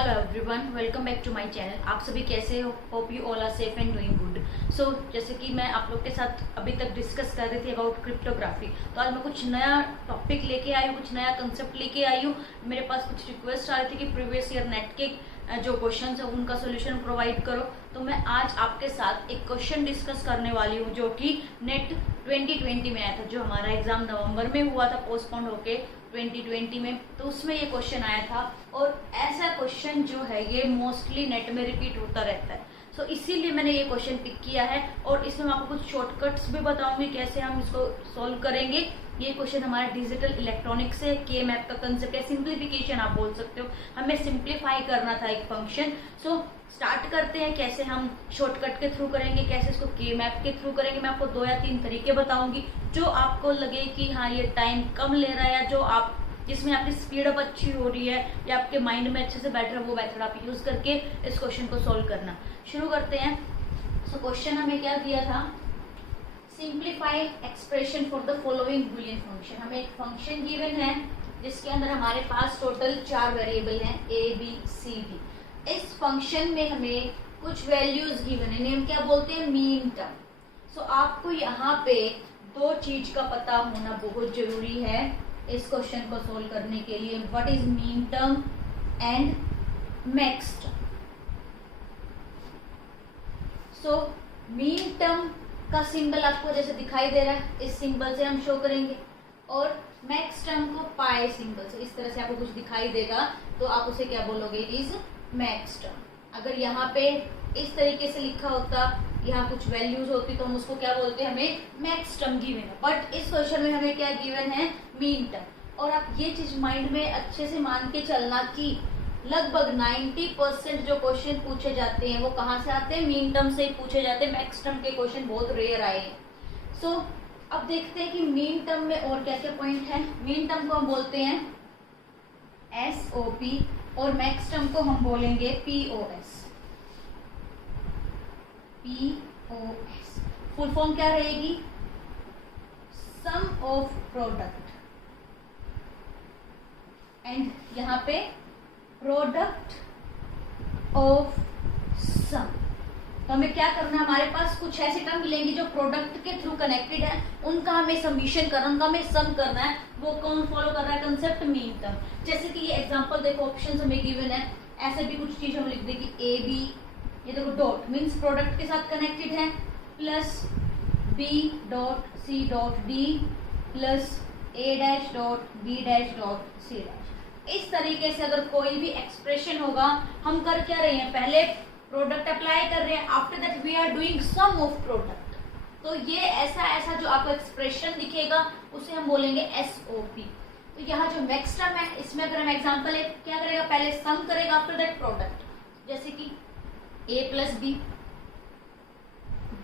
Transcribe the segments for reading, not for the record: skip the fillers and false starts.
Hello everyone, welcome back to my channel. आप सभी कैसे हो? Hope you all are safe and doing good. So जैसे कि मैं आप लोग के साथ अभी तक डिस्कस कर रही थी अबाउट क्रिप्टोग्राफी, तो आज मैं कुछ नया टॉपिक लेके आई हूँ, कुछ नया कंसेप्ट लेके आई हूँ। मेरे पास कुछ रिक्वेस्ट आ रही थी कि प्रीवियस ईयर नेट के जो क्वेश्चन है उनका सोल्यूशन प्रोवाइड करो, तो मैं आज आपके साथ एक क्वेश्चन डिस्कस करने वाली हूँ जो कि नेट 2020 में आया था, जो हमारा एग्जाम नवंबर में हुआ था पोस्टपोन होके 2020 में, तो उसमें ये क्वेश्चन आया था। और ऐसा क्वेश्चन जो है ये मोस्टली नेट में रिपीट होता रहता है, सो इसीलिए मैंने ये क्वेश्चन पिक किया है। और इसमें मैं आपको कुछ शॉर्टकट्स भी बताऊंगी कैसे हम इसको सॉल्व करेंगे। ये क्वेश्चन हमारा डिजिटल इलेक्ट्रॉनिक्स से के मैप का कंसेप्ट है, सिंप्लीफिकेशन आप बोल सकते हो। हमें सिंप्लीफाई करना था एक फंक्शन। सो स्टार्ट करते हैं कैसे हम शॉर्टकट के थ्रू करेंगे, कैसे इसको के मैप के थ्रू करेंगे। मैं आपको 2 या 3 तरीके बताऊंगी जो आपको लगे कि हाँ ये टाइम कम ले रहा है, या जो आप जिसमें आपकी स्पीड अप अच्छी हो रही है या आपके माइंड में अच्छे से बैठ रहा है, वो मेथड आप यूज करके इस क्वेश्चन को सॉल्व करना शुरू करते हैं। सो क्वेश्चन हमें क्या दिया था? Simplify expression for the following Boolean function. हमें एक फंक्शन गिवन है जिसके अंदर हमारे पास टोटल 4 वेरिएबल हैं ए बी सी डी। इस फंक्शन में हमें कुछ वैल्यूज गिवन है, नेम क्या बोलते हैं? Mean term. सो आपको यहाँ पे 2 चीज का पता होना बहुत जरूरी है इस क्वेश्चन को सोल्व करने के लिए। What is mean term and max term. So mean term का सिंबल आपको जैसे दिखाई दे रहा है, इस सिंबल से हम शो करेंगे, और मैक्स टर्म को पाई सिंबल से, इस तरह से आपको कुछ दिखाई देगा तो आप उसे क्या बोलोगे? Is max term. अगर यहाँ पे इस तरीके से लिखा होता, यहाँ कुछ वैल्यूज होती, तो हम उसको क्या बोलते हैं? हमें मैक्स टर्म गिवन है। बट इस क्वेश्चन में हमें क्या गिवन है? Mean term. और आप ये चीज माइंड में अच्छे से मान के चलना कि लगभग 90% जो क्वेश्चन पूछे जाते हैं वो कहाँ से आते हैं? मीन टर्म से ही पूछे जाते हैं। मैक्स टर्म के क्वेश्चन बहुत रेयर आए हैं। सो अब देखते हैं कि मीन टर्म में और क्या क्या पॉइंट है। मीन टर्म को हम बोलते हैं SOP और मैक्स टर्म को हम बोलेंगे POS। फुल फॉर्म क्या रहेगी? सम ऑफ प्रोडक्ट एंड यहाँ पे प्रोडक्ट ऑफ सम। तो हमें क्या करना है? हमारे पास कुछ ऐसे टर्म मिलेंगे जो प्रोडक्ट के थ्रू कनेक्टेड है, उनका हमें समीशन करना, उनका हमें सम करना है। वो कौन फॉलो कर रहा है? Concept mean term. जैसे कि ये एग्जांपल देखो, ऑप्शन हमें गिवन है, ऐसे भी कुछ चीज हम लिख देंगे ए बी, ये देखो डॉट मीन्स प्रोडक्ट के साथ कनेक्टेड है, plus B dot C dot D plus A dash dot B dash dot C dash. इस तरीके से अगर कोई भी एक्सप्रेशन होगा, हम कर क्या रहे हैं? पहले प्रोडक्ट अप्लाई कर रहे हैं, after that we are doing sum of product. तो ये ऐसा जो आपको एक्सप्रेशन दिखेगा उसे हम बोलेंगे SOP। तो यहाँ जो मैक्स टर्म है, इसमें अगर हम एग्जांपल है क्या करेगा? पहले सम करेगा, आफ्टर दैट प्रोडक्ट। जैसे कि A प्लस बी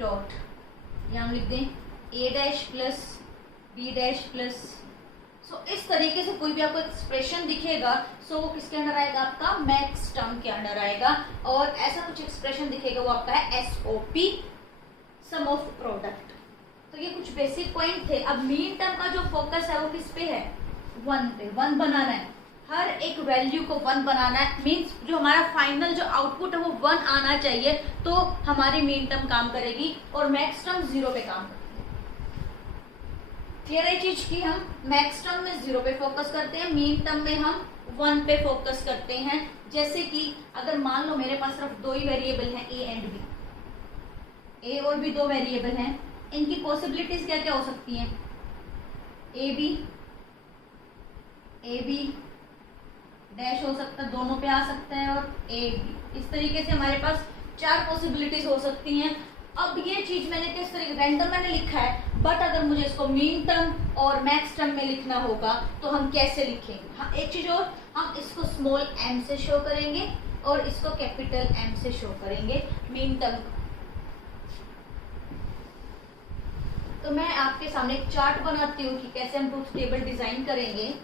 डॉट, यहाँ हम लिख दें A dash plus B dash plus. So इस तरीके से कोई भी आपको एक्सप्रेशन दिखेगा, सो वो किसके अंडर आएगा? आपका मैक्स टर्म के अंडर आएगा। और ऐसा कुछ एक्सप्रेशन दिखेगा वो आपका है SOP, सम ऑफ प्रोडक्ट। तो ये कुछ बेसिक पॉइंट थे। अब मीन टर्म का जो फोकस है वो किस पे है? 1 पे। 1 बनाना है, हर एक वैल्यू को 1 बनाना है। मीन्स जो हमारा फाइनल जो आउटपुट है वो 1 आना चाहिए, तो हमारी मीन टर्म काम करेगी और मैक्स टर्म 0 पे काम करेगी। क्लियर है चीज की? हम मैक्स टर्म में 0 पे फोकस करते हैं, मीन टर्म में हम 1 पे फोकस करते हैं। जैसे कि अगर मान लो मेरे पास सिर्फ 2 ही वेरिएबल हैं, A एंड B, A और B 2 वेरिएबल हैं, इनकी पॉसिबिलिटीज क्या क्या हो सकती हैं? ए बी डैश हो सकता है, दोनों पे आ सकता है, और A B। इस तरीके से हमारे पास 4 पॉसिबिलिटीज हो सकती हैं। अब ये चीज मैंने किस तरीके रैंडम मैंने लिखा है, बट अगर मुझे इसको मीन टर्म और मैक्स टर्म में लिखना होगा तो हम कैसे लिखेंगे? हाँ, एक चीज और, हम इसको स्मॉल m से शो करेंगे और इसको कैपिटल M से शो करेंगे मीन टर्म। तो मैं आपके सामने एक चार्ट बनाती हूँ कि कैसे हम ट्रूथ टेबल डिजाइन करेंगे।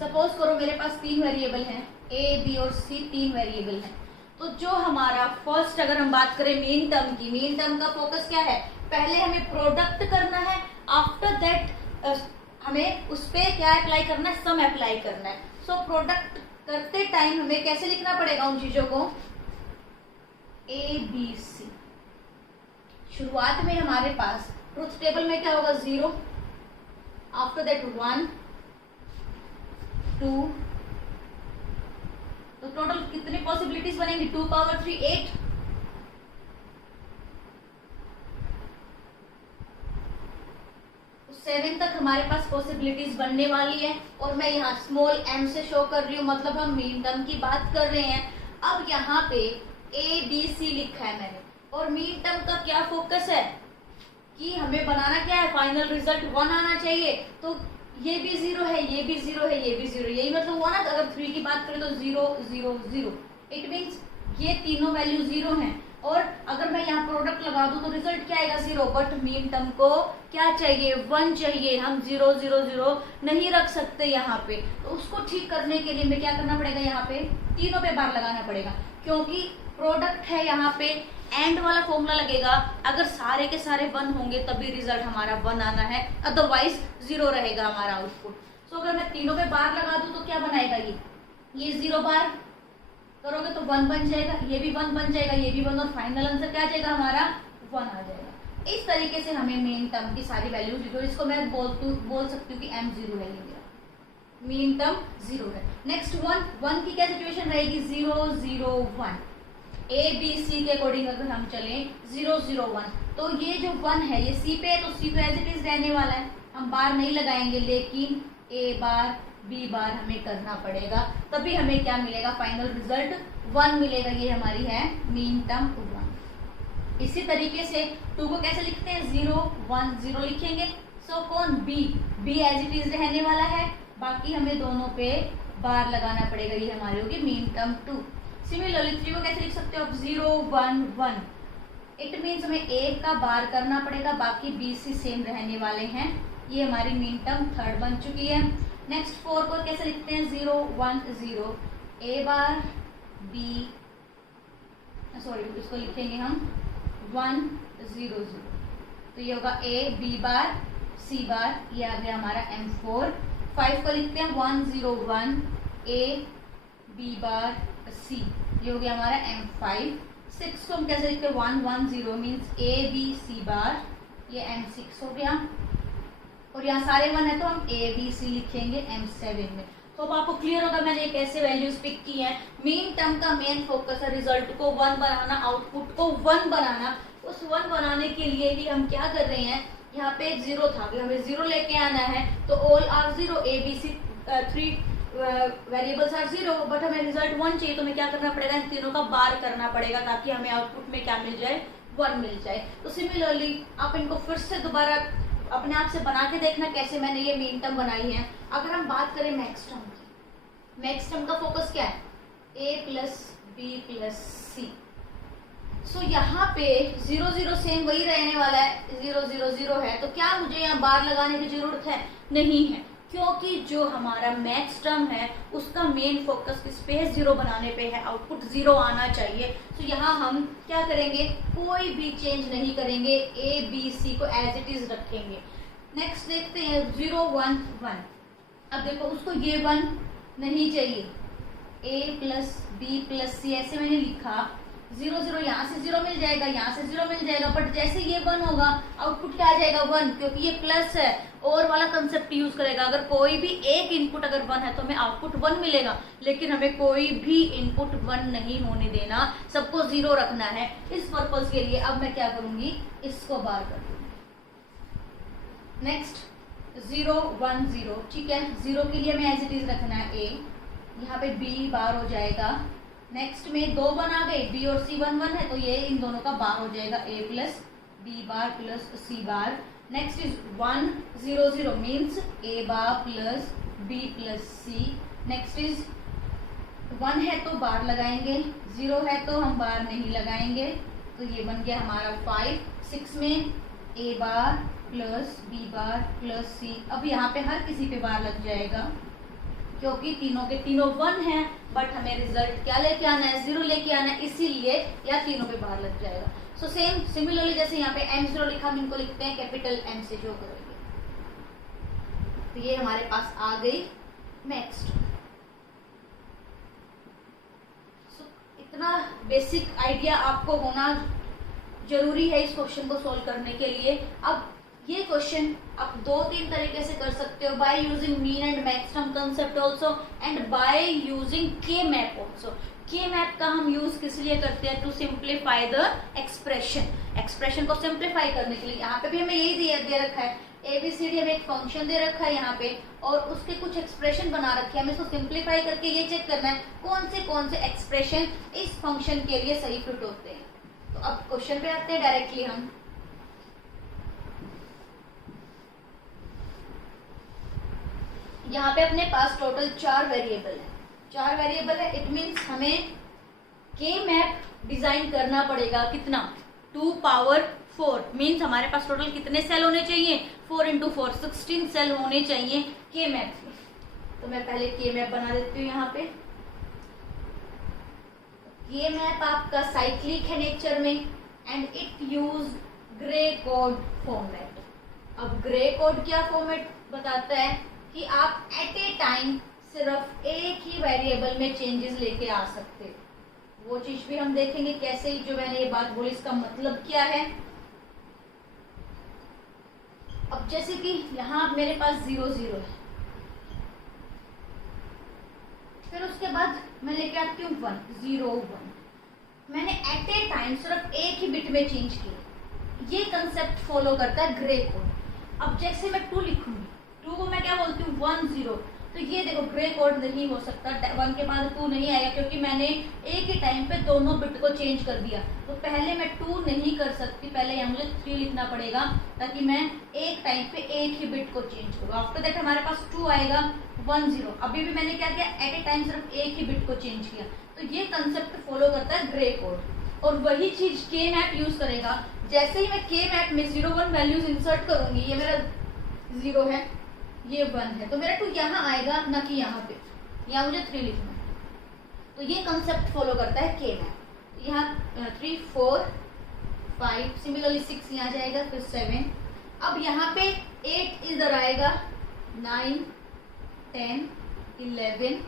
सपोज करो मेरे पास 3 वेरिएबल हैं, A B और C 3 वेरिएबल हैं। तो जो हमारा फर्स्ट अगर हम बात करें मीन टर्म की, मीन टर्म का फोकस क्या है? पहले हमें प्रोडक्ट करना है, आफ्टर दैट हमें उस पर क्या अप्लाई करना है, सम अप्लाई करना है। सो प्रोडक्ट करते टाइम हमें कैसे लिखना पड़ेगा उन चीजों को, ए बी सी। शुरुआत में हमारे पास ट्रुथ टेबल में क्या होगा, 0, आफ्टर दैट 1 2, तो टोटल कितनी पॉसिबिलिटीज बनेंगी, 2 पावर 3 8। तो 7 तक हमारे पास पॉसिबिलिटीज बनने वाली है, और मैं यहाँ स्मॉल m से शो कर रही हूँ, मतलब हम मीन टर्म की बात कर रहे हैं। अब यहाँ पे ए बी सी लिखा है मैंने, और मीन टर्म का क्या फोकस है कि हमें बनाना क्या है, फाइनल रिजल्ट 1 आना चाहिए। तो ये भी 0 है, ये भी 0 है, ये भी 0, यही मतलब हुआ ना। अगर 3 की बात करें तो 0 0 0, इट मीन्स ये तीनों वैल्यू 0 हैं। और अगर मैं यहाँ प्रोडक्ट लगा दूं तो रिजल्ट क्या आएगा, 0। बट मीन टर्म को क्या चाहिए, 1 चाहिए। हम 0 0 0 नहीं रख सकते यहाँ पे, तो उसको ठीक करने के लिए हमें क्या करना पड़ेगा, यहाँ पे तीनों पे बार लगाना पड़ेगा, क्योंकि प्रोडक्ट है यहाँ पे एंड वाला फॉर्मूला लगेगा। अगर सारे के सारे 1 होंगे तभी रिजल्ट हमारा 1 आना है, अदरवाइज 0 रहेगा हमारा आउटपुट। सो अगर मैं तीनों पे बार लगा दूं तो क्या बनाएगा, ये 0 बार करोगे तो 1 बन जाएगा, ये भी 1 बन जाएगा, ये भी 1, और फाइनल आंसर क्या आ जाएगा हमारा, 1 आ जाएगा। इस तरीके से हमें मेन टर्म की सारी वैल्यूज लिखो। इसको मैं बोल सकती हूँ कि m0 है, ये मेरा मेन टर्म 0 है। नेक्स्ट 1 की क्या सिचुएशन रहेगी, 0 0 1। ए बी सी के अकॉर्डिंग अगर हम चलें 0 0 1, तो ये जो 1 है ये सी पे है, तो सी तो एज इट इज रहने वाला है, हम बार नहीं लगाएंगे, लेकिन ए बार बी बार हमें करना पड़ेगा, तभी हमें क्या मिलेगा, फाइनल रिजल्ट 1 मिलेगा। ये हमारी है मीन टर्म 1। इसी तरीके से 2 को कैसे लिखते हैं, 0 1 0 लिखेंगे। सो कौन, बी एज इट इज रहने वाला है, बाकी हमें दोनों पे बार लगाना पड़ेगा, ये हमारी होगी मीन टर्म 2। सिमिलरली 3 को कैसे लिख सकते हो आप, 0 1 1, इट मीन्स हमें एक का बार करना पड़ेगा, बाकी बी सी सेम रहने वाले हैं। ये हमारी मीन टर्म 3 बन चुकी है। नेक्स्ट 4 को कैसे लिखते हैं, 0 1 0, ए बार बी, सॉरी इसको लिखेंगे हम 1 0 0, तो ये होगा ए बी बार सी बार, ये आ गया हमारा M4। 5 को लिखते हैं 1 0 1, ए बी बार सी, ये हो गया हमारा M5। 6 को हम कैसे लिखते हैं, 1 1 0 मीन्स ए बी सी बार, ये M6 हो गया। और यहाँ सारे 1 है तो हम ए बी सी लिखेंगे M7 में। तो अब आपको क्लियर होगा मैंने एक ऐसे वैल्यूज पिक की हैं। मेन टर्म का मेन फोकस है रिजल्ट को 1 बनाना, आउटपुट को 1 बनाना। उस 1 बनाने के लिए ही हम क्या कर रहे हैं, यहाँ पे एक 0 था, हमें 0 लेके आना है, तो all are 0, A B C 3 variables are 0, but हमें रिजल्ट 1 चाहिए, तो हमें क्या करना पड़ेगा, इन तीनों का बार करना पड़ेगा, ताकि हमें आउटपुट में क्या मिल जाए, 1 मिल जाए। तो सिमिलरली आप इनको फिर से दोबारा अपने आप से बना के देखना कैसे मैंने ये मेन टर्म बनाई है। अगर हम बात करें मैक्स टर्म की, मैक्स टर्म का फोकस क्या है, a प्लस बी प्लस सी। सो यहाँ पे 0 0 सेम वही रहने वाला है, 0 0 0 है, तो क्या मुझे यहाँ बार लगाने की जरूरत है, नहीं है, क्योंकि जो हमारा मैक्स टर्म है उसका मेन फोकस किस पे है, 0 बनाने पे है, आउटपुट 0 आना चाहिए। तो यहाँ हम क्या करेंगे, कोई भी चेंज नहीं करेंगे, ए बी सी को एज इट इज रखेंगे। नेक्स्ट देखते हैं 0 1 1। अब देखो उसको ये 1 नहीं चाहिए, ए प्लस बी प्लस सी ऐसे मैंने लिखा, 0 0 यहाँ से 0 मिल जाएगा, यहाँ से 0 मिल जाएगा, बट जैसे ये 1 होगा आउटपुट क्या आ जाएगा, 1, क्योंकि ये प्लस है, और वाला कंसेप्ट यूज करेगा। अगर कोई भी एक इनपुट अगर 1 है तो हमें आउटपुट 1 मिलेगा, लेकिन हमें कोई भी इनपुट 1 नहीं होने देना, सबको 0 रखना है। इस पर्पज के लिए अब मैं क्या करूंगी, इसको बार कर दूंगी। नेक्स्ट 0 1 0, ठीक है, 0 के लिए हमें एज इट इज रखना है ए, यहाँ पे बी बार हो जाएगा। नेक्स्ट में 2 1 आ गए, बी और सी 1 1 है, तो ये इन दोनों का बार हो जाएगा, A plus B bar plus C bar. Next is 1 0 0 means A bar plus B plus C. Next is 1 है तो बार लगाएंगे, 0 है तो हम बार नहीं लगाएंगे, तो ये बन गया हमारा 5। 6 में ए bar plus B bar plus सी। अब यहाँ पे हर किसी पे बार लग जाएगा, क्योंकि तीनों के तीनों 1 हैं, बट हमें रिजल्ट क्या लेके आना है, 0 लेके आना है, इसीलिए या तीनों पे बार लग जाएगा। सो सेम सिमिलरली जैसे यहाँ पे M0 लिखा, हम इनको लिखते हैं कैपिटल M से शो करेंगे। तो ये हमारे पास आ गई मैक्स टर्म। इतना बेसिक आइडिया आपको होना जरूरी है इस क्वेश्चन को सॉल्व करने के लिए। अब ये क्वेश्चन आप 2-3 तरीके से कर सकते हो, by using mean and maximum concept also and by using के मैप ऑल्सो। के मैप का हम यूज किस लिए करते हैं? टू सिंप्लीफाई द एक्सप्रेशन को सिंप्लीफाई करने के लिए। यहाँ पे भी हमें यही दे रखा है, ABCD हमें एक फंक्शन दे रखा है यहाँ पे, और उसके कुछ एक्सप्रेशन बना रखे हैं, हमें इसको सिंप्लीफाई करके ये चेक करना है कौन से एक्सप्रेशन इस फंक्शन के लिए सही फिट होते हैं। तो अब क्वेश्चन पे आते हैं डायरेक्टली हम। यहाँ पे अपने पास टोटल 4 वेरिएबल है। इट मीन्स हमें के मैप डिजाइन करना पड़ेगा। कितना? 2 पावर 4 मीन्स हमारे पास टोटल कितने सेल होने चाहिए? 4 × 4 16 सेल होने चाहिए के मैप में। तो मैं पहले के मैप बना देती हूँ यहाँ पे। ये मैप आपका साइक्लिक है नेचर में and it use grey code format. अब ग्रे कोड क्या फॉर्मेट बताता है कि आप एट ए टाइम सिर्फ एक ही वेरिएबल में चेंजेस लेके आ सकते हो। वो चीज भी हम देखेंगे कैसे। ही जो मैंने ये बात बोली इसका मतलब क्या है। अब जैसे कि यहाँ मेरे पास 0 0 है, फिर उसके बाद मैं लेके आती हूँ 1 0 1। मैंने एट ए टाइम सिर्फ एक ही बिट में चेंज किया। ये कंसेप्ट फॉलो करता है ग्रे कोड। अब जैसे मैं 2 लिखूंगी, 2 को मैं क्या बोलती हूँ 1 0। तो ये देखो ग्रे कोड नहीं हो सकता, 1 के बाद 2 नहीं आएगा क्योंकि मैंने एक ही टाइम पे दोनों बिट को चेंज कर दिया। तो पहले मैं 2 नहीं कर सकती, पहले यहाँ मुझे 3 लिखना पड़ेगा ताकि मैं एक टाइम पे एक ही बिट को चेंज करूँ। आफ्टर दैट हमारे पास 2 आएगा 1 0। अभी भी मैंने क्या किया? एट ए टाइम सिर्फ एक ही बिट को चेंज किया। तो ये कंसेप्ट फॉलो करता है ग्रे कोड। और वही चीज के मैप यूज करेगा। जैसे ही मैं के मैप में 0 1 वैल्यूज इंसर्ट करूंगी, ये मेरा 0 है, ये 1 है, तो मेरा 2 यहाँ आएगा ना कि यहाँ पे। यहाँ मुझे 3 लिखना है। तो ये कंसेप्ट फॉलो करता है के मैप। यहाँ 3 4 5, सिमिलरली 6 यहाँ जाएगा, फिर 7। अब यहाँ पे 8 इधर आएगा, 9 10 11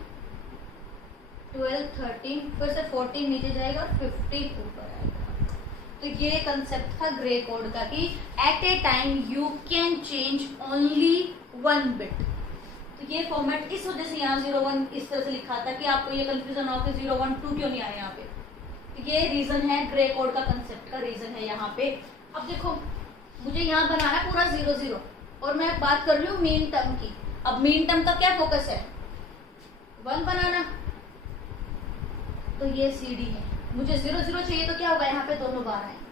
12 13, फिर से 14 नीचे जाएगा और 15 ऊपर आएगा। तो ये कंसेप्ट था ग्रे कोड का कि at a time you can change only 1 bit. तो ये फॉर्मेट इस वजह से यहाँ 0 1 इस तरह से लिखा था कि आपको ये कंफ्यूजन हो कि 0 1 2 क्यों नहीं आया यहाँ पे। तो ये रीजन है, ग्रे कोड का कंसेप्ट का रीजन है यहाँ पे। अब देखो मुझे यहाँ बनाना है पूरा 0 0 और मैं बात कर रही हूँ मीन टर्म की। अब मीन टर्म का क्या फोकस है? 1 बनाना। तो ये CD है, मुझे 0 0 चाहिए तो क्या होगा? यहाँ पे दोनों बार आएंगे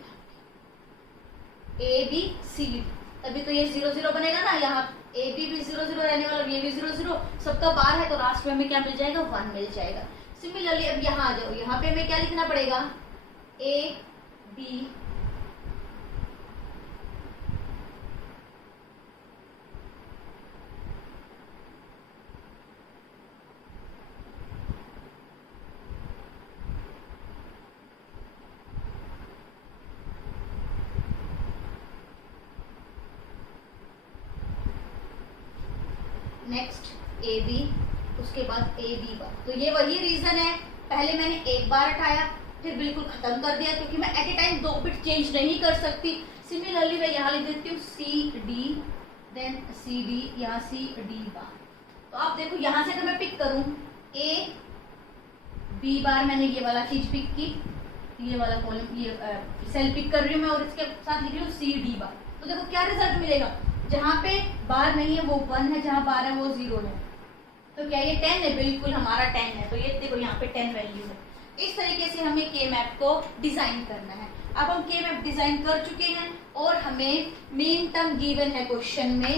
ABCD, तभी तो ये 0 0 बनेगा ना। यहाँ AB भी 0 0 रहने वाला, ये भी 0 0, सबका बार है तो लास्ट में हमें क्या मिल जाएगा? 1 मिल जाएगा। सिमिलरली अब यहाँ आ जाओ, यहाँ पे हमें क्या लिखना पड़ेगा? AB नेक्स्ट AB, उसके बाद AB बार। तो ये वही रीजन है, पहले मैंने एक बार हटाया फिर बिल्कुल खत्म कर दिया क्योंकि मैं at a time 2 bit change नहीं कर सकती। सिमिलरली मैं यहाँ लिख देती हूँ CD, देन CD, यहाँ CD बार। तो आप देखो यहाँ से अगर मैं पिक करूँ AB बार, मैंने ये वाला चीज पिक की, ये वाला कॉलम, ये सेल पिक कर रही हूँ मैं और इसके साथ लिख रही हूँ CD बार। तो देखो क्या रिजल्ट मिलेगा? जहाँ पे बार नहीं है वो 1 है, जहाँ बार है वो 0 है। तो क्या ये 10 है? बिल्कुल हमारा 10 है। तो ये देखो यहाँ पे 10 वैल्यू है। इस तरीके से हमें के मैप को डिजाइन करना है। अब हम के मैप डिजाइन कर चुके हैं और हमें मीन टर्म गिवन है क्वेश्चन में।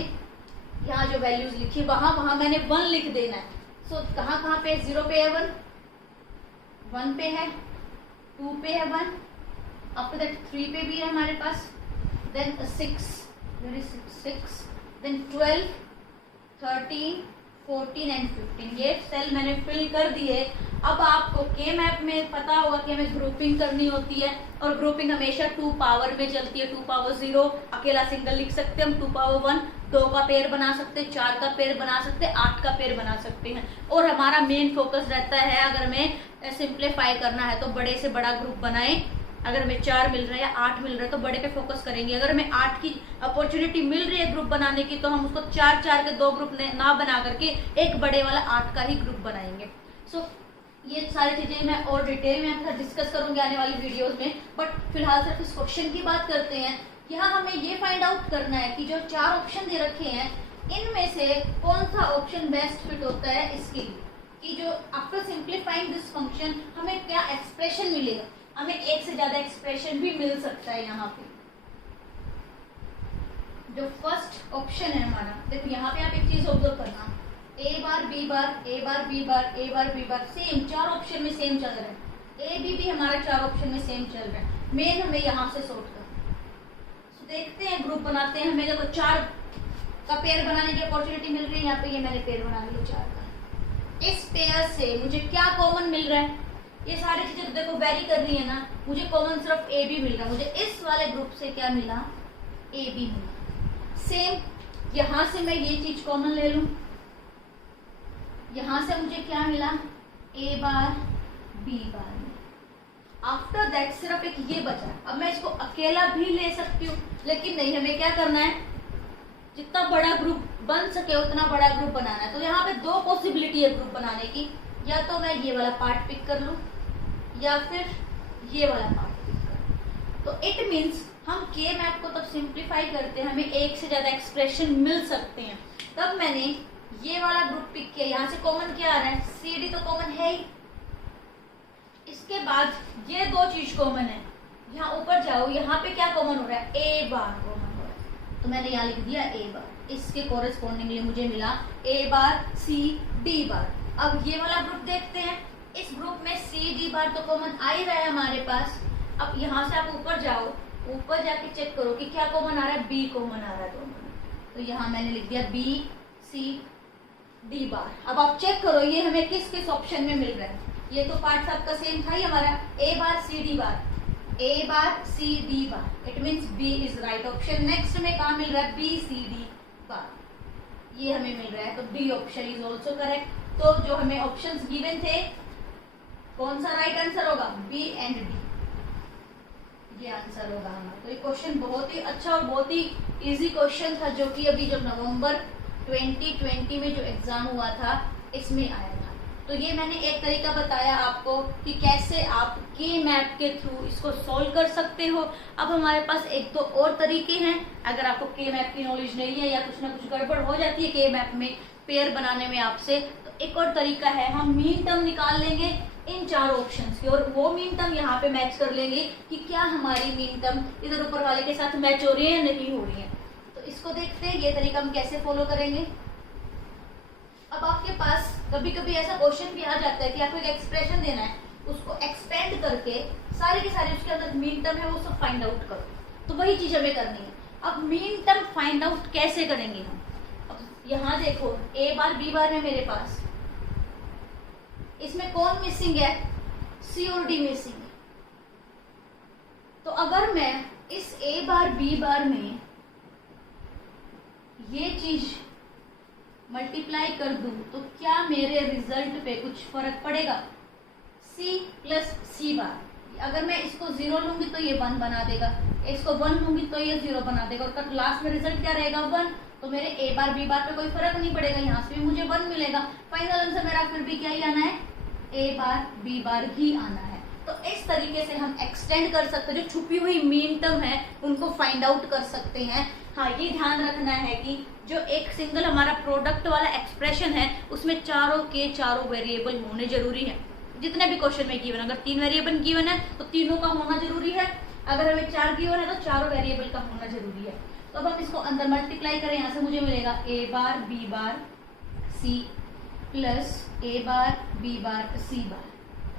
यहाँ जो वैल्यूज लिखी वहां मैंने 1 लिख देना है। सो कहाँ पे? 0 पे है 1, 1 पे है, 2 पे है 1, आफ्टर दैट 3 पे भी है हमारे पास, देन 6, 6, देन 12 13 14 एंड 15। ये सेल मैंने फिल कर दिए। अब आपको के मैप में पता होगा कि हमें ग्रुपिंग करनी होती है, और ग्रुपिंग हमेशा 2 पावर में चलती है। 2 पावर 0 अकेला सिंगल लिख सकते हैं हम, 2 पावर 1 2 का पेयर बना सकते हैं, 4 का पेयर बना सकते हैं, 8 का पेयर बना सकते हैं। और हमारा मेन फोकस रहता है, अगर हमें सिंप्लीफाई करना है तो बड़े से बड़ा ग्रुप बनाएं। अगर हमें 4 मिल रहा है या 8 मिल रहा है तो बड़े पे फोकस करेंगे। अगर हमें 8 की अपॉर्चुनिटी मिल रही है ग्रुप बनाने की, तो हम उसको 4 के 2 ग्रुप ना बना करके एक बड़े वाला 8 का ही ग्रुप बनाएंगे। सो ये सारी चीजें मैं और डिटेल में आपके साथ डिस्कस करूंगी आने वाली वीडियोस में, बट फिलहाल सिर्फ इस क्वेश्चन की बात करते हैं। यहाँ हमें ये फाइंड आउट करना है कि जो 4 ऑप्शन दे रखे हैं इनमें से कौन सा ऑप्शन बेस्ट फिट होता है इसके लिए, कि जो आफ्टर सिंप्लीफाइंग दिस फंक्शन हमें क्या एक्सप्रेशन मिलेगा। हमें एक से ज्यादा एक्सप्रेशन भी मिल सकता है। यहाँ पे जो फर्स्ट ऑप्शन है हमारा, देखो यहाँ पे आप एक चीज ऑब्जर्व करना, ए bar B bar A bar B bar A bar B bar same 4 option में सेम चल रहा है। ए बी भी हमारा 4 ऑप्शन में सेम चल रहा है। मेन हमें यहाँ से सॉर्ट करना है। देखते हैं, ग्रुप बनाते हैं। हमें देखो 4 का पेयर बनाने की अपॉर्चुनिटी मिल रही है। यहाँ पे ये मैंने पेयर बना लिया 4 का। इस पेयर से मुझे क्या कॉमन मिल रहा है, ये सारी चीजें तो देखो वेरी कर रही है ना। मुझे कॉमन सिर्फ ए बी मिल रहा है। मुझे इस वाले ग्रुप से क्या मिला, ए बी मिला। सेम यहाँ से मैं ये चीज कॉमन ले लूं, यहां से मुझे क्या मिला, ए bar B bar. After that सिर्फ एक ये बचा। अब मैं इसको अकेला भी ले सकती हूँ, लेकिन नहीं, हमें क्या करना है, जितना बड़ा ग्रुप बन सके उतना बड़ा ग्रुप बनाना है। तो यहाँ पे 2 पॉसिबिलिटी है ग्रुप बनाने की, या तो मैं ये वाला पार्ट पिक कर लूं या फिर ये वाला पार्ट पिक कर लूं। तो इट मीन्स हम के मैप को तब सिंप्लीफाई करते हैं, हमें एक से ज्यादा एक्सप्रेशन मिल सकते हैं। तब मैंने ये वाला ग्रुप पिक किया। यहाँ से कॉमन क्या आ रहा है, सी डी तो कॉमन है ही। इसके बाद ये 2 चीज कॉमन है। यहाँ ऊपर जाओ, यहाँ पे क्या कॉमन हो रहा है, ए बार कॉमन हो रहा है। तो मैंने यहाँ लिख दिया ए बार। इसके कोरेस्पॉन्डिंगली मुझे मिला ए बार सी डी बार। अब ये वाला ग्रुप देखते हैं। इस ग्रुप में सी डी बार तो कॉमन आ ही रहा है हमारे पास। अब यहाँ से आप ऊपर जाओ, ऊपर जाके चेक करो कि क्या कॉमन आ रहा है, बी कॉमन आ रहा है दोनों में। तो यहाँ मैंने लिख दिया बी सी डी बार। अब आप चेक करो ये हमें किस किस ऑप्शन में मिल रहा है। ये तो पार्ट सबका सेम था ही हमारा, A bar C D bar, A bar C D bar. It means B is right option. Next में कहाँ मिल रहा है, बी सी डी बार, ये हमें मिल रहा है। तो D option is also correct. तो जो हमें ऑप्शंस गिवन थे, कौन सा राइट आंसर होगा, बी एंड डी, ये आंसर होगा हमारा। तो ये क्वेश्चन बहुत ही अच्छा और बहुत ही इजी क्वेश्चन था, जो कि अभी जब नवंबर 2020 में जो एग्जाम हुआ था इसमें आया था। तो ये मैंने एक तरीका बताया आपको कि कैसे आप के मैप के थ्रू इसको सॉल्व कर सकते हो। अब हमारे पास एक तो और तरीके हैं। अगर आपको के मैप की नॉलेज नहीं है या कुछ ना कुछ गड़बड़ हो जाती है के मैप में पेयर बनाने में आपसे, तो एक और तरीका है, हम मीन टर्म निकाल लेंगे इन 4 ऑप्शंस की, और वो मीन टर्म यहाँ पे मैच कर लेंगे कि क्या हमारी मीन टर्म इधर ऊपर वाले के साथ मैच हो रही है या नहीं हो रही है। तो इसको देखते हैं ये तरीका हम कैसे फॉलो करेंगे। अब आपके पास कभी कभी ऐसा क्वेश्चन भी आ जाता है कि आपको एक एक्सप्रेशन देना है, उसको एक्सपेंड करके सारे के सारे उसके अंदर मीन टर्म है वो सब फाइंड आउट करो। तो वही चीज हमें करनी है। अब मीन टर्म फाइंड आउट कैसे करेंगे हम, अब यहाँ देखो ए बार बी बार है मेरे पास, इसमें कौन मिसिंग है, सी और डी मिसिंग है। तो अगर मैं इस ए बार बी बार में ये चीज मल्टीप्लाई कर दूं तो क्या मेरे रिजल्ट पे कुछ फर्क पड़ेगा, c प्लस सी बार। अगर मैं इसको 0 लूंगी तो ये 1 बना देगा, इसको 1 लूंगी तो ये 0 बना देगा, और तब लास्ट में रिजल्ट क्या रहेगा 1। तो मेरे ए बार बी बार पे कोई फर्क नहीं पड़ेगा, यहाँ से भी मुझे 1 मिलेगा। फाइनल आंसर मेरा फिर भी क्या ही आना है, ए बार बी बार ही आना है। तो इस तरीके से हम एक्सटेंड कर सकते हैं, जो छुपी हुई मीन टर्म है उनको फाइंड आउट कर सकते हैं। हाँ, ये ध्यान रखना है कि जो एक सिंगल हमारा प्रोडक्ट वाला एक्सप्रेशन है उसमें चारों के चारों वेरिएबल होने जरूरी है। जितने भी क्वेश्चन में गिवन, अगर 3 वेरिएबल गिवन है तो तीनों का होना जरूरी है। अगर हमें 4 गिवन है तो चारों वेरिएबल का होना जरूरी है। तो अब हम इसको अंदर मल्टीप्लाई करें, यहाँ से मुझे मिलेगा A bar B bar C plus A bar B bar C bar.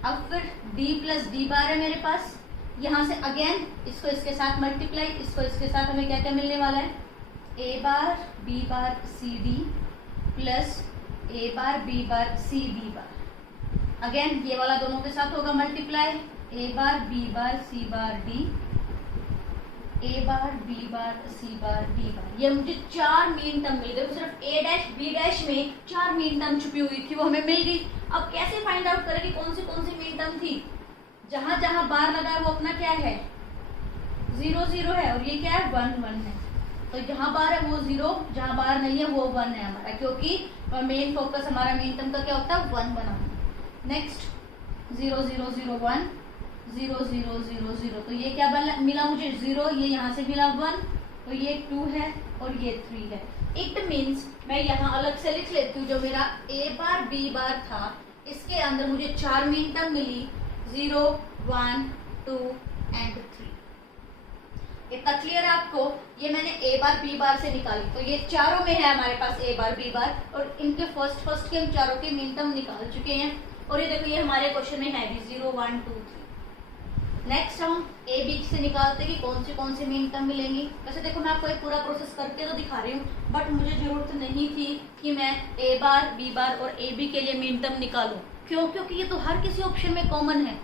अब फिर d प्लस डी बार है मेरे पास, यहाँ से अगेन इसको इसके साथ मल्टीप्लाई, इसको इसके साथ हमें क्या क्या मिलने वाला है, A bar B bar C D plus A bar B bar C D bar. Again ये वाला दोनों के साथ होगा multiply, A bar B bar C bar D, A bar B bar C bar D bar. ये मुझे 4 mean term मिल गई। सिर्फ ए डैश बी डैश में 4 मीन टर्म छुपी हुई थी, वो हमें मिल गई। अब कैसे फाइंड आउट करें कि कौन सी मीन टर्म थी? जहां जहां बार लगा है वो अपना क्या है, 0 0 है, और ये क्या है 1 1 है। तो जहां बार है वो 0, जहां बार नहीं है वो 1 है हमारा, क्योंकि मेन फोकस हमारा मीन टर्म का क्या होता है, 1 बनाना। नेक्स्ट 0 0 0 1 0 0 0 0, तो ये क्या मिला मुझे 0, ये यहाँ से मिला 1, तो ये 2 है और ये 3 है। इट मीन्स मैं यहाँ अलग से लिख लेती हूँ, जो मेरा ए बार बी बार था इसके अंदर मुझे 4 मीन टर्म मिली, 0 1 2 एंड 3। इतना क्लियर है आपको? ये मैंने ए बार बी बार से निकाली, तो ये चारों में है हमारे पास ए बार बी बार, और इनके फर्स्ट के हम चारों के मीन टर्म निकाल चुके हैं। और ये देखो ये हमारे क्वेश्चन में है भी 0 1 2 3। नेक्स्ट हम ए बी से निकालते हैं कि कौन सी मीन टर्म मिलेंगी। वैसे देखो मैं आपको एक पूरा प्रोसेस करके तो दिखा रही हूँ, बट मुझे जरूरत नहीं थी कि मैं ए बार बी बार और ए बी के लिए मीन टर्म निकालूं। क्यों? क्योंकि ये तो हर किसी ऑप्शन में कॉमन है।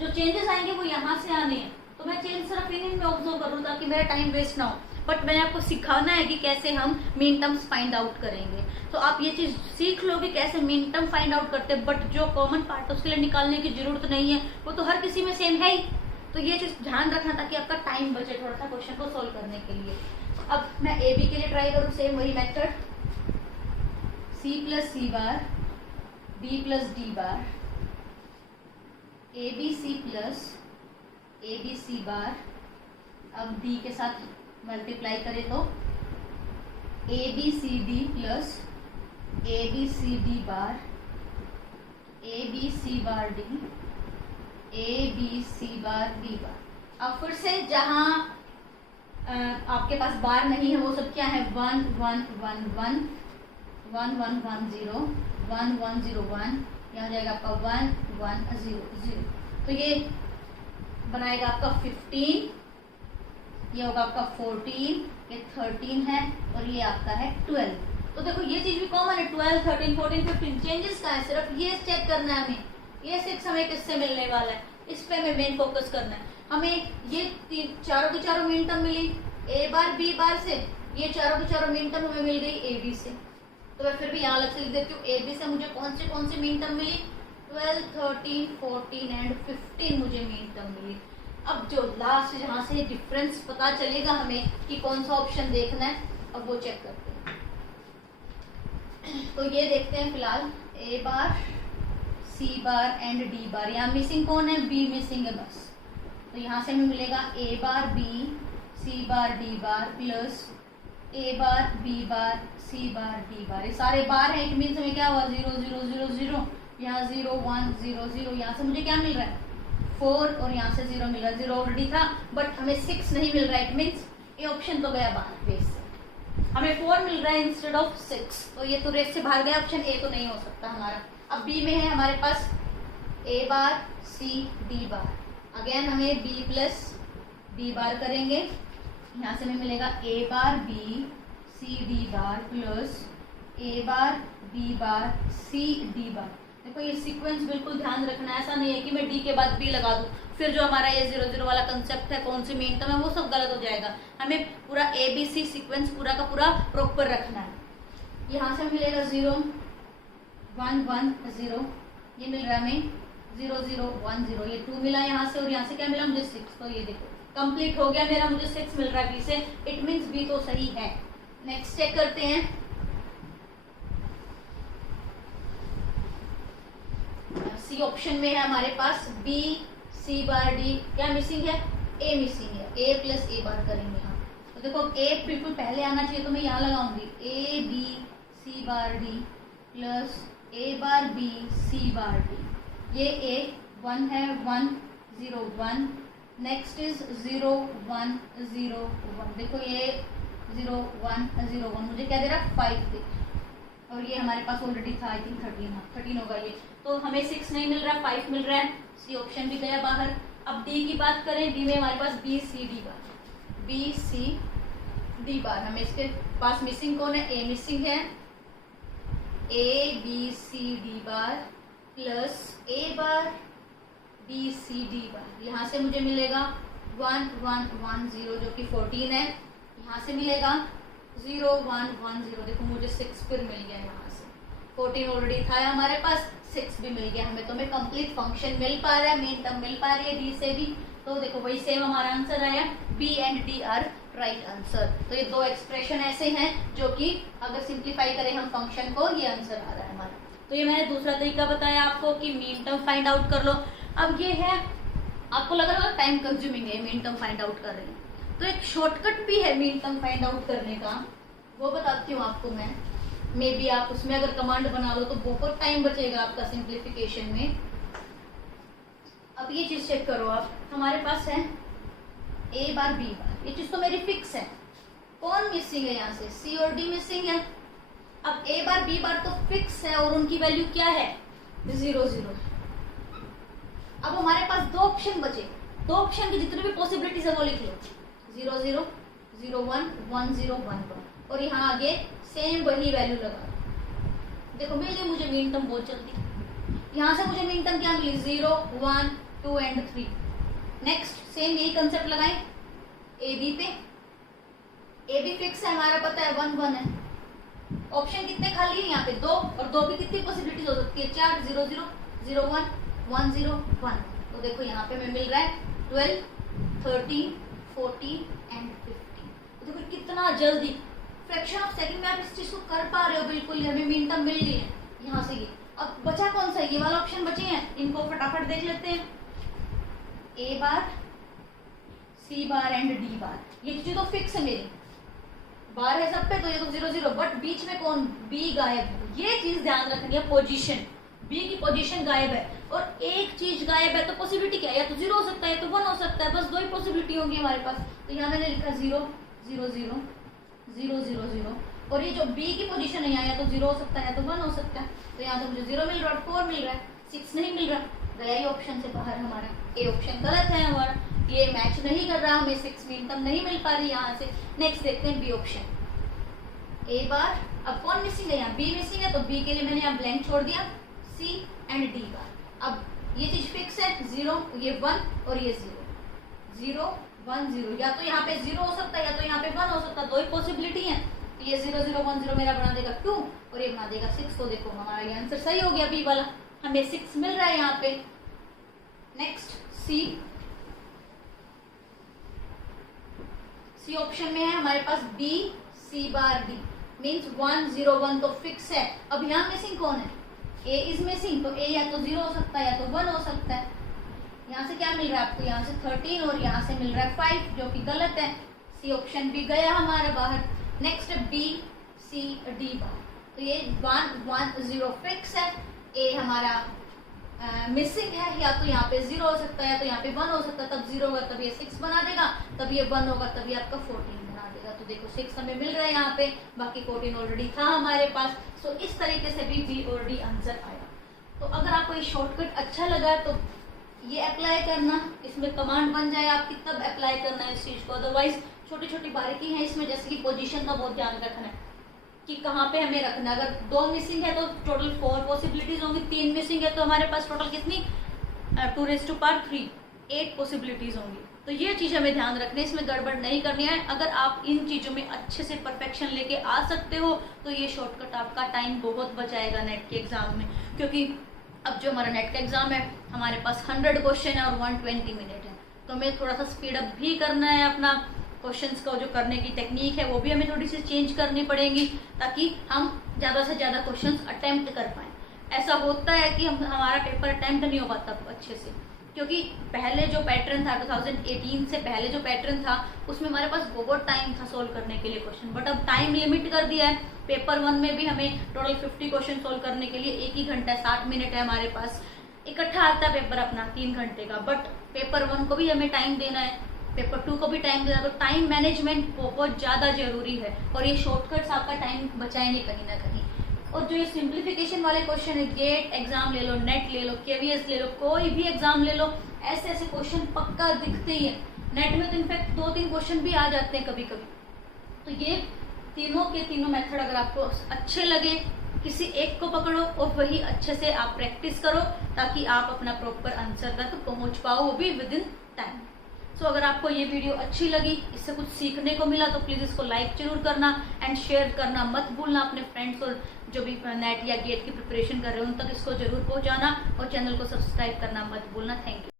जो चेंजेस आएंगे वो यहाँ से आने हैं, तो मैं चेंज सिर्फ इन्हीं में ऑब्जर्व करूँ ताकि मेरा टाइम वेस्ट ना हो। बट मैंने आपको सिखाना है कि कैसे हम मीन टर्म्स फाइंड आउट करेंगे। तो आप ये चीज सीख लो कि कैसे मीन टर्म फाइंड आउट करते हैं, बट जो कॉमन पार्ट है उसके लिए निकालने की जरूरत नहीं है, वो तो हर किसी में सेम है ही। तो ये चीज ध्यान रखना ताकि आपका टाइम बचे थोड़ा सा क्वेश्चन को सोल्व करने के लिए। अब मैं ए बी के लिए ट्राई करूँ सेम वही method, C plus C bar B plus D bar, A B C plus A B C bar. अब डी के साथ मल्टीप्लाई करें तो A B C D plus A B C D bar, A B C bar D, A B C bar D bar. अब फिर से जहां आपके पास बार नहीं है वो सब क्या है, 1 1 1 1 1 1 1 0 1 1 0 1, यहाँ जाएगा आपका 1 1 0 0। तो ये बनाएगा आपका 15, ये होगा आपका 14, ये 13 है, और ये आपका है 12। तो देखो ये चीज भी कॉमन है, 12 13 14 15। चेंजेस का है सिर्फ ये चेक करना है हमें, ये 6 हमें किससे मिलने वाला है, इस पे हमें मेन फोकस करना है। हमें ये चारों की चारों मीन टर्म मिली ए बार बी बार से, ये चारों की चारों मीन टर्म हमें मिल गई ए बी से। तो मैं फिर भी यहाँ अलग से लिख देती हूँ, ए बी से मुझे कौन सी मीन टर्म मिली, 12 13 14 एंड 15 मुझे मीन टर्म मिली। अब जो लास्ट जहाँ से डिफरेंस पता चलेगा हमें कि कौन सा ऑप्शन देखना है, अब वो चेक करते हैं। तो ये देखते हैं फिलहाल ए bar C bar and D bar. यहाँ मिसिंग कौन है, बी मिसिंग है बस। तो यहाँ से हमें मिलेगा A bar B C bar D bar plus A bar B bar C bar D bar. ये सारे बार है, इट मीन्स हमें क्या हुआ 0 0 0 0, यहाँ 0 1 0 0, यहाँ से मुझे क्या मिल रहा है 4, और यहाँ से 0 मिल रहा है। 0 ऑलरेडी था बट हमें 6 नहीं मिल रहा है, इट मीन्स ये ऑप्शन तो गया बाहर बेस से, हमें 4 मिल रहा है इंस्टेड ऑफ 6। तो ये तो रेस से बाहर गया, ऑप्शन ए तो नहीं हो सकता हमारा। अब बी में है हमारे पास A bar C D bar. Again हमें बी प्लस डी बार करेंगे, यहाँ से हमें मिलेगा A bar B C D bar plus A bar B bar C D bar. देखो ये सीक्वेंस बिल्कुल ध्यान रखना है, ऐसा नहीं है कि मैं डी के बाद बी लगा दूं, फिर जो हमारा ये 0 0 वाला कंसेप्ट है कौन सी मीन टर्म है वो सब गलत हो जाएगा। हमें पूरा ए बी सी सीक्वेंस पूरा का पूरा प्रॉपर रखना है। यहाँ से मिलेगा 0 1 1 0, ये मिल रहा है हमें 0 0 1 0, ये 2 मिला यहाँ से, और यहाँ से क्या मिला मुझे 6। तो ये देखो कंप्लीट हो गया मेरा, मुझे 6 मिल रहा है बी से, इट मीन्स बी तो सही है। नेक्स्ट चेक करते हैं, सी ऑप्शन में है हमारे पास बी सी बार डी, क्या मिसिंग है ए मिसिंग है, ए प्लस ए बार करेंगे यहाँ। तो देखो ए बिल्कुल पहले आना चाहिए, तो मैं यहाँ लगाऊंगी A B C bar D plus A bar B C bar D. ये ए 1 है 1 0 1, नेक्स्ट इज 0 1 0 1। देखो ये 0 1 0 1 मुझे क्या दे रहा है 5 दे, और ये हमारे पास ऑलरेडी था आई थिंक 13, हाँ 13 होगा ये। तो हमें 6 नहीं मिल रहा, 5 मिल रहा है, सी ऑप्शन भी गया बाहर। अब डी की बात करें, डी में हमारे पास B C D bar, B C D bar. हमें इसके पास मिसिंग कौन है, ए मिसिंग है, A B C D bar plus A bar B C D bar. यहाँ से मुझे मिलेगा 1 1 1 0 जो कि 14 है। यहाँ से मिलेगा 0 1 1 0, देखो मुझे 6 फिर मिल गया। यहाँ से 14 ऑलरेडी था हमारे पास, 6 भी मिल गया हमें। तो हमें कंप्लीट फंक्शन मिल पा रहा है, मेन टर्म मिल पा रही है डी से भी। तो देखो वही सेम हमारा आंसर आया, B and D are right answer. तो ये दो एक्सप्रेशन ऐसे हैं जो कि अगर सिंप्लीफाई करें हम फंक्शन को, ये आंसर आ रहा है हमारा। तो ये मैंने दूसरा तरीका बताया आपको कि मीन टर्म फाइंड आउट कर लो। अब ये है, आपको लग रहा होगा टाइम कंज्यूमिंग है मीन टर्म फाइंड आउट कर रही है, तो एक शॉर्टकट भी है मीन टर्म फाइंड आउट करने का, वो बताती हूँ आपको मैं। मे बी आप उसमें अगर कमांड बना लो तो बहुत टाइम बचेगा आपका सिंप्लीफिकेशन में। अब ये चीज चेक करो आप, हमारे पास है ए बार बी बार, ये चीज तो मेरी फिक्स है। कौन मिसिंग है यहाँ से, सी और डी मिसिंग है। अब ए बार बी बार तो फिक्स है और उनकी वैल्यू क्या है, 0 0। अब हमारे पास दो ऑप्शन बचे, दो ऑप्शन की जितनी भी पॉसिबिलिटीज है वो लिख लो, 0 0 0 1 1 0 1 1, और यहाँ आगे सेम वही वैल्यू लगा। देखो मिल गई मुझे मीन टर्म बहुत जल्दी। यहाँ से मुझे मीन टर्म क्या मिली, 0 1 2 एंड 3। नेक्स्ट सेम यही कंसेप्ट लगाएं ए बी पे। ए बी फिक्स है हमारा, पता है 1 1 है। ऑप्शन कितने खाली है यहाँ पे, 2, और 2 की कितनी पॉसिबिलिटीज हो सकती है, 4 0 0 0 1 1 0 1। तो देखो यहाँ पे हमें मिल रहा है 12 13 14 एंड 15। तो देखो कितना जल्दी, फ्रैक्शन ऑफ सेकंड में आप इस चीज को कर पा रहे हो बिल्कुल। हमें मीन टर्म मिल गई है यहाँ से ये। अब बचा कौन सा, ये वाला ऑप्शन बचे हैं, इनको फटाफट देख लेते हैं। ए bar C bar and D bar, ये चीज तो फिक्स है मेरी, बार है सब पे, तो ये तो 0 0। बट बीच में कौन, बी गायब है। ये चीज ध्यान रखनी है, पोजीशन, बी की पोजीशन गायब है। और एक चीज गायब है तो पॉसिबिलिटी क्या है, या तो 0 हो सकता है या तो 1 हो सकता है, बस दो ही पॉसिबिलिटी होगी हमारे पास। तो यहाँ मैंने लिखा 0 0 0 0 0 0, और ये जो बी की पोजीशन है यहाँ, या तो 0 हो सकता है या तो 1 हो सकता है। तो यहाँ से मुझे 0 मिल रहा है, 4 मिल रहा है, 6 नहीं मिल रहा, गया ही ऑप्शन से बाहर हमारा। ए ऑप्शन गलत है हमारा, ये मैच नहीं कर रहा, हमें 6 मीन टर्म नहीं मिल पा रही यहाँ से। नेक्स्ट देखते हैं बी ऑप्शन, ए बार। अब कौन मिसिंग है यहाँ, बी मिसिंग है, तो बी के लिए मैंने यहाँ ब्लैंक छोड़ दिया, सी एंड डी बार। अब ये चीज फिक्स है, 0 ये 1 और ये 0 0 1 0, या तो यहाँ पे 0 हो सकता है या तो यहाँ पे 1 हो सकता है, दो ही पॉसिबिलिटी है। तो ये 0 0 1 0 मेरा बना देगा 2 और ये बना देगा 6। तो देखो हमारा ये आंसर सही हो गया, बी वाला, हमें 6 मिल रहा है यहाँ पे। नेक्स्ट सी ऑप्शन में है हमारे पास B C bar D, means 1 0 1 तो फिक्स है। अब यहाँ मिसिंग कौन है, ए इज मिसिंग, तो ए या तो 0 हो सकता है या तो 1 हो सकता है। यहाँ से क्या मिल रहा है आपको, यहाँ से 13 और यहाँ से मिल रहा है 5, जो कि गलत है। सी ऑप्शन भी गया हमारा बाहर। Next B C D bar, तो ये 1 1 0 फिक्स है। ए हमारा मिसिंग है, या तो यहाँ पे 0 हो सकता है या तो यहाँ पे 1 हो सकता है। तब 0 होगा तब ये 6 बना देगा, तब ये 1 होगा तब ये आपका 14 बना देगा। तो देखो 6 हमें मिल रहा है यहाँ पे, बाकी 14 ऑलरेडी था हमारे पास। सो इस तरीके से भी बी और डी आंसर आया। तो अगर आपको ये शॉर्टकट अच्छा लगा तो ये अप्लाई करना, इसमें कमांड बन जाए आपकी, तब अप्लाई करना है इस चीज को। अदरवाइज छोटी छोटी बारीकी है इसमें, जैसे कि पोजीशन का बहुत ध्यान रखना है कि कहाँ पे हमें रखना है। अगर 2 मिसिंग है तो टोटल 4 पॉसिबिलिटीज होंगी, 3 मिसिंग है तो हमारे पास टोटल कितनी 2⁻3 8 पॉसिबिलिटीज होंगी। तो ये चीज हमें ध्यान रखनी है, इसमें गड़बड़ नहीं करनी है। अगर आप इन चीजों में अच्छे से परफेक्शन लेके आ सकते हो तो ये शॉर्टकट आपका टाइम बहुत बचाएगा नेट के एग्जाम में। क्योंकि अब जो हमारा नेट का एग्जाम है हमारे पास 100 क्वेश्चन है और 120 मिनट है, तो हमें थोड़ा सा स्पीड अप भी करना है। अपना क्वेश्चंस का जो करने की टेक्निक है वो भी हमें थोड़ी सी चेंज करनी पड़ेगी, ताकि हम ज़्यादा से ज़्यादा क्वेश्चंस अटेम्प्ट कर पाएँ। ऐसा होता है कि हमारा पेपर अटेम्प्ट नहीं हो पाता अच्छे से, क्योंकि पहले जो पैटर्न था 2018 से पहले जो पैटर्न था उसमें हमारे पास बहुत टाइम था सोल्व करने के लिए क्वेश्चन, बट अब टाइम लिमिट कर दिया है। पेपर 1 में भी हमें टोटल 50 क्वेश्चन सोल्व करने के लिए 1 ही घंटा 60 मिनट है हमारे पास, इकट्ठा आता है पेपर अपना 3 घंटे का। बट पेपर 1 को भी हमें टाइम देना है, पेपर 2 को भी टाइम देना है, तो टाइम मैनेजमेंट बहुत ज़्यादा जरूरी है। और ये शॉर्टकट्स आपका टाइम बचाएंगे कहीं ना कहीं। और जो ये सिंप्लीफिकेशन वाले क्वेश्चन है, गेट एग्जाम ले लो, नेट ले लो, केवीएस ले लो, कोई भी एग्जाम ले लो, ऐसे ऐसे क्वेश्चन पक्का दिखते ही है। नेट में तो इनफैक्ट 2-3 क्वेश्चन भी आ जाते हैं कभी कभी। तो ये तीनों के तीनों मेथड अगर आपको अच्छे लगे किसी एक को पकड़ो और वही अच्छे से आप प्रैक्टिस करो, ताकि आप अपना प्रॉपर आंसर तक पहुंच पाओ, वो भी विद इन टाइम। सो अगर आपको ये वीडियो अच्छी लगी, इससे कुछ सीखने को मिला, तो प्लीज़ इसको लाइक जरूर करना एंड शेयर करना मत भूलना अपने फ्रेंड्स और जो भी नेट या गेट की प्रिपरेशन कर रहे हो उन तक इसको जरूर पहुंचाना, और चैनल को सब्सक्राइब करना मत भूलना। Thank you.